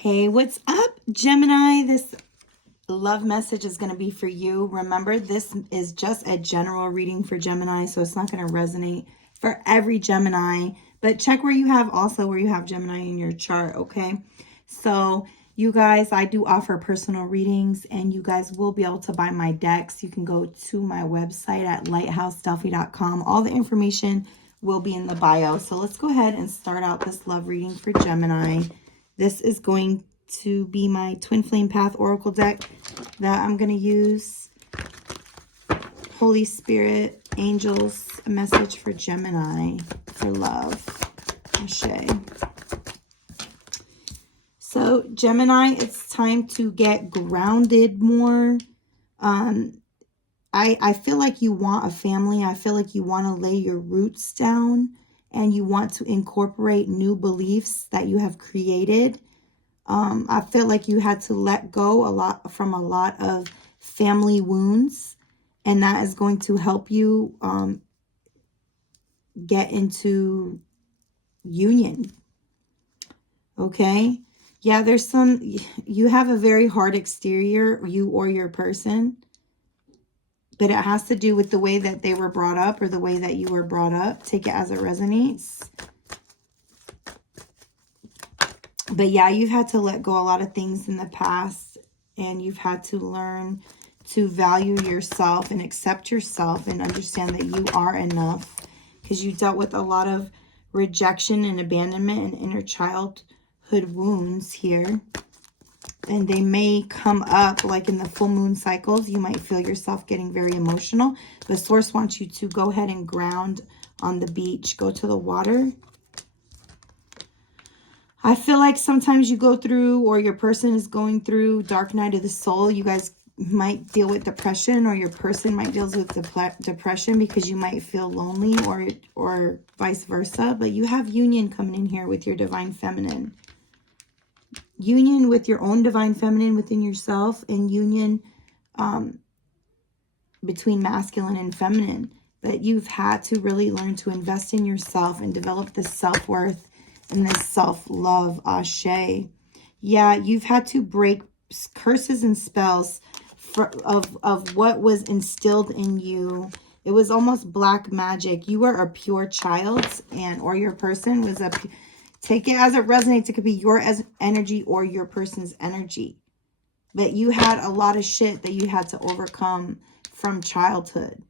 Hey, what's up, Gemini? This love message is going to be for you. Remember, this is just a general reading for Gemini, so it's not going to resonate for every Gemini. But check where you have Gemini in your chart, okay? So, you guys, I do offer personal readings, and you guys will be able to buy my decks. You can go to my website at lighthousedelphi.com. All the information will be in the bio. So, let's go ahead and start out this love reading for Gemini. This is going to be my Twin Flame Path Oracle deck that I'm going to use. Holy Spirit, angels, a message for Gemini for love. Ashe. So, Gemini, it's time to get grounded more. I feel like you want a family. I feel like you want to lay your roots down. And you want to incorporate new beliefs that you have created. I feel like you had to let go a lot of family wounds. And that is going to help you get into union. Okay? Yeah, you have a very hard exterior, you or your person. But it has to do with the way that they were brought up or the way that you were brought up. Take it as it resonates. But yeah, you've had to let go a lot of things in the past. And you've had to learn to value yourself and accept yourself and understand that you are enough. Because you dealt with a lot of rejection and abandonment and inner childhood wounds here. And they may come up like in the full moon cycles. You might feel yourself getting very emotional. The source wants you to go ahead and ground on the beach. Go to the water. I feel like sometimes you go through, or your person is going through, dark night of the soul. You guys might deal with depression, or your person might deal with depression because you might feel lonely, or vice versa. But you have union coming in here with your divine feminine. Union with your own divine feminine within yourself, and union between masculine and feminine. That you've had to really learn to invest in yourself and develop this self-worth and this self-love. Ashe. Yeah, you've had to break curses and spells of what was instilled in you. It was almost black magic. You were a pure child, or your person was a... Take it as it resonates. It could be your energy or your person's energy. But you had a lot of shit that you had to overcome from childhood.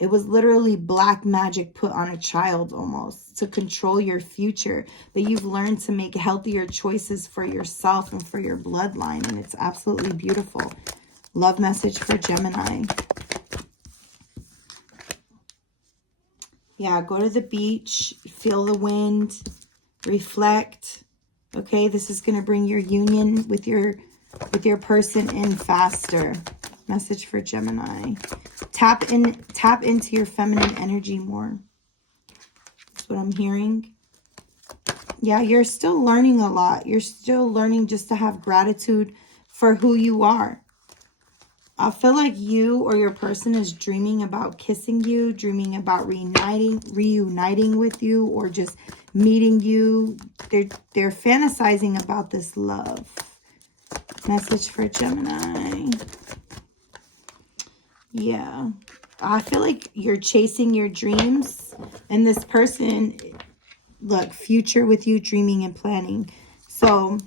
It was literally black magic put on a child almost to control your future. But you've learned to make healthier choices for yourself and for your bloodline. And it's absolutely beautiful. Love message for Gemini. Yeah, go to the beach. Feel the wind. Reflect. Okay, this is going to bring your union with your person in faster. Message for Gemini. Tap into your feminine energy more. That's what I'm hearing. Yeah, you're still learning a lot. You're still learning just to have gratitude for who you are. I feel like you or your person is dreaming about kissing you, dreaming about reuniting with you, or just meeting you. They're fantasizing about this love. Message for Gemini. Yeah. I feel like you're chasing your dreams. And this person, look, future with you, dreaming and planning. So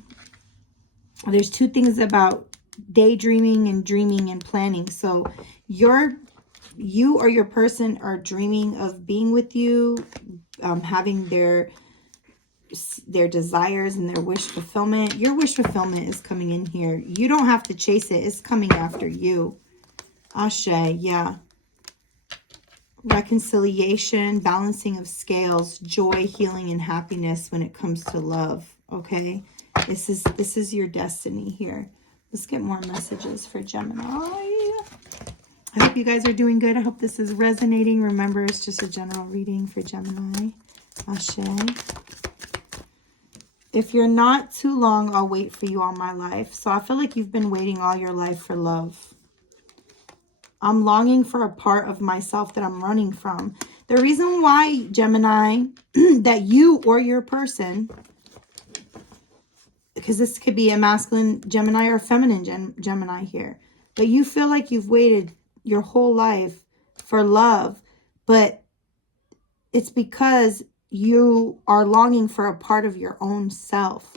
there's two things about daydreaming and dreaming and planning. So you or your person are dreaming of being with you, having their desires and their wish fulfillment. Your wish fulfillment is coming in here. You don't have to chase it. It's coming after you. Ashe, yeah. Reconciliation, balancing of scales, joy, healing, and happiness when it comes to love. Okay, this is your destiny here. Let's get more messages for Gemini. I hope you guys are doing good. I hope this is resonating. Remember, it's just a general reading for Gemini. Ashe. If you're not too long, I'll wait for you all my life. So I feel like you've been waiting all your life for love. I'm longing for a part of myself that I'm running from. The reason why, Gemini, that you or your person because this could be a masculine Gemini or feminine Gemini here. But you feel like you've waited your whole life for love, but it's because you are longing for a part of your own self.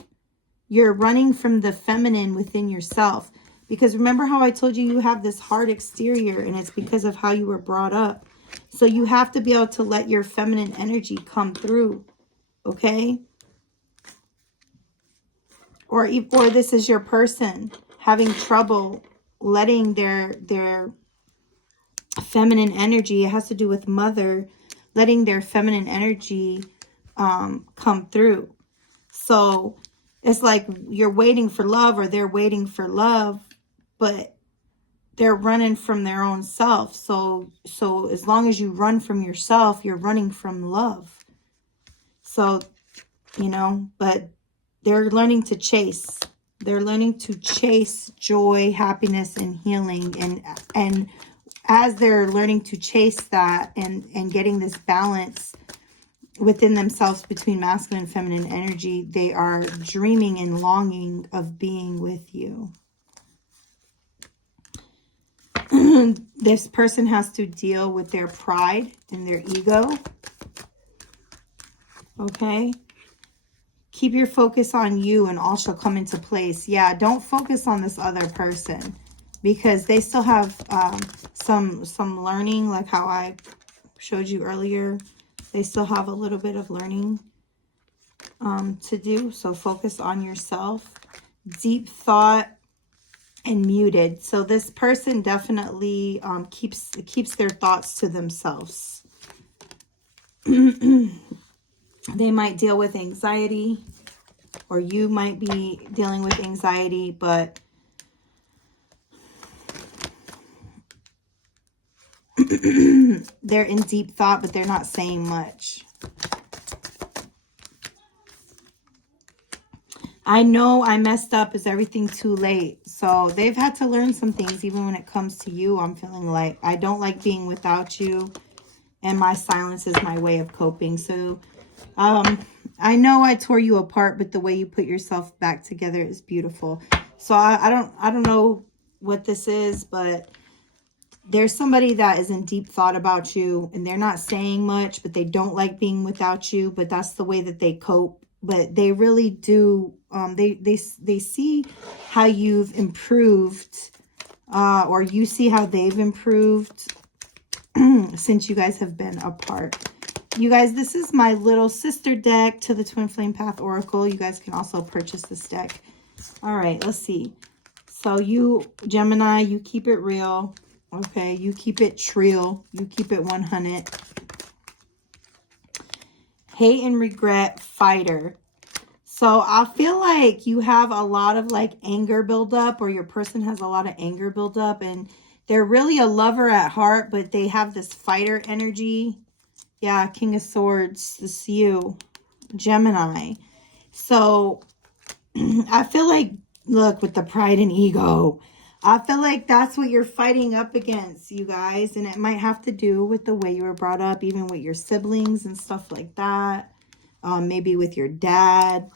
You're running from the feminine within yourself. Because remember how I told you you have this hard exterior, and it's because of how you were brought up. So you have to be able to let your feminine energy come through. Okay? Or this is your person having trouble letting their feminine energy, it has to do with mother, letting their feminine energy come through. So it's like you're waiting for love, or they're waiting for love, but they're running from their own self. So as long as you run from yourself, you're running from love. So, you know, but they're learning to chase. They're learning to chase joy, happiness, and healing. And as they're learning to chase that and getting this balance within themselves between masculine and feminine energy, they are dreaming and longing of being with you. This person has to deal with their pride and their ego. Okay? Keep your focus on you and all shall come into place. Yeah, don't focus on this other person, because they still have some learning, like how I showed you earlier. They still have a little bit of learning to do. So focus on yourself. Deep thought and muted. So this person definitely keeps their thoughts to themselves. They might deal with anxiety, or you might be dealing with anxiety, but they're in deep thought, but they're not saying much. I know I messed up. Is everything too late? So they've had to learn some things, even when it comes to you. I'm feeling like I don't like being without you, and my silence is my way of coping. So I know I tore you apart, but the way you put yourself back together is beautiful. So I don't know what this is, but there's somebody that is in deep thought about you, and they're not saying much, but they don't like being without you, but that's the way that they cope. But they really do, they see how you've improved, or you see how they've improved since you guys have been apart. You guys, this is my little sister deck to the Twin Flame Path Oracle. You guys can also purchase this deck. All right, let's see. So you, Gemini, you keep it real. Okay, you keep it trill. You keep it 100. Hate and regret, fighter. So I feel like you have a lot of like anger buildup, or your person has a lot of anger buildup, and they're really a lover at heart, but they have this fighter energy. Yeah, King of Swords, this is you, Gemini. So I feel like, look, with the pride and ego, I feel like that's what you're fighting up against, you guys. And it might have to do with the way you were brought up, even with your siblings and stuff like that. Maybe with your dad.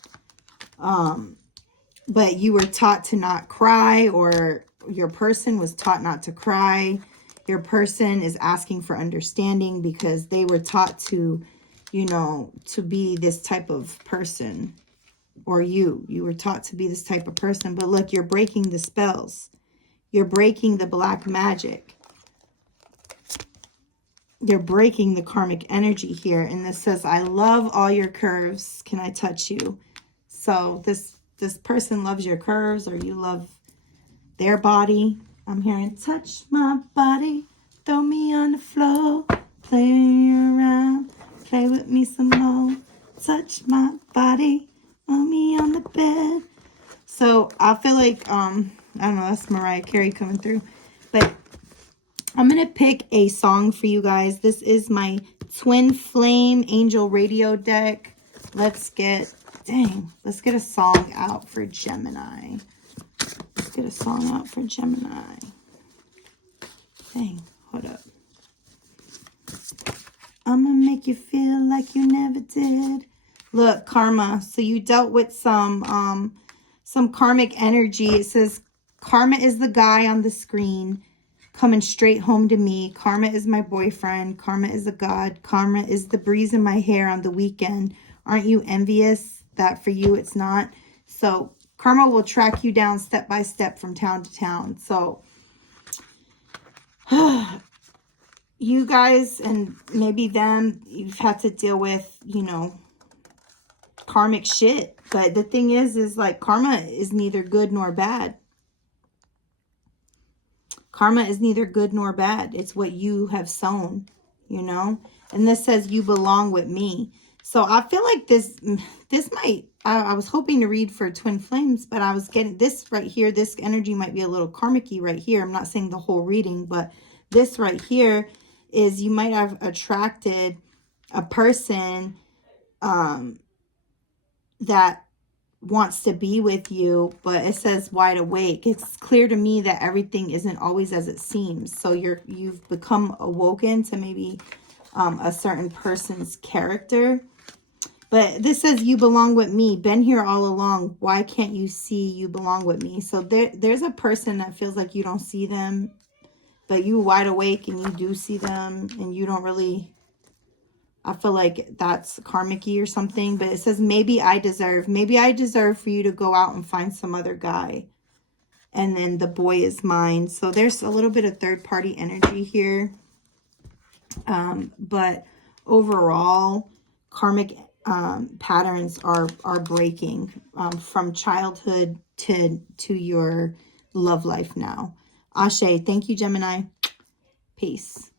But you were taught to not cry, or your person was taught not to cry. Your person is asking for understanding because they were taught to, you know, to be this type of person. Or you were taught to be this type of person. But look, you're breaking the spells. You're breaking the black magic. You're breaking the karmic energy here. And this says, I love all your curves. Can I touch you? So this person loves your curves, or you love their body. I'm hearing, touch my body, throw me on the floor, play around, play with me some more, touch my body, throw me on the bed. So I feel like, I don't know, that's Mariah Carey coming through. But I'm going to pick a song for you guys. This is my Twin Flame Angel Radio deck. Let's get a song out for Gemini. Let's get a song out for Gemini. Dang, hold up. I'm going to make you feel like you never did. Look, karma. So you dealt with some some karmic energy. It says, karma is the guy on the screen coming straight home to me. Karma is my boyfriend. Karma is a god. Karma is the breeze in my hair on the weekend. Aren't you envious that for you it's not? So karma will track you down step by step from town to town. So you guys and maybe them, you've had to deal with, you know, karmic shit. But the thing is like karma is neither good nor bad. Karma is neither good nor bad. It's what you have sown, you know. And this says you belong with me. So I feel like this might, I was hoping to read for twin flames, but I was getting this right here. This energy might be a little karmic-y right here. I'm not saying the whole reading, but this right here is you might have attracted a person that wants to be with you, but it says wide awake. It's clear to me that everything isn't always as it seems. So you've become awoken to maybe a certain person's character. But this says you belong with me. Been here all along. Why can't you see you belong with me? So there's a person that feels like you don't see them, but you wide awake and you do see them, and you don't really, I feel like that's karmic-y or something. But it says maybe I deserve for you to go out and find some other guy. And then the boy is mine. So there's a little bit of third-party energy here. But overall, karmic patterns are breaking from childhood to your love life now. Ashe. Thank you, Gemini. Peace.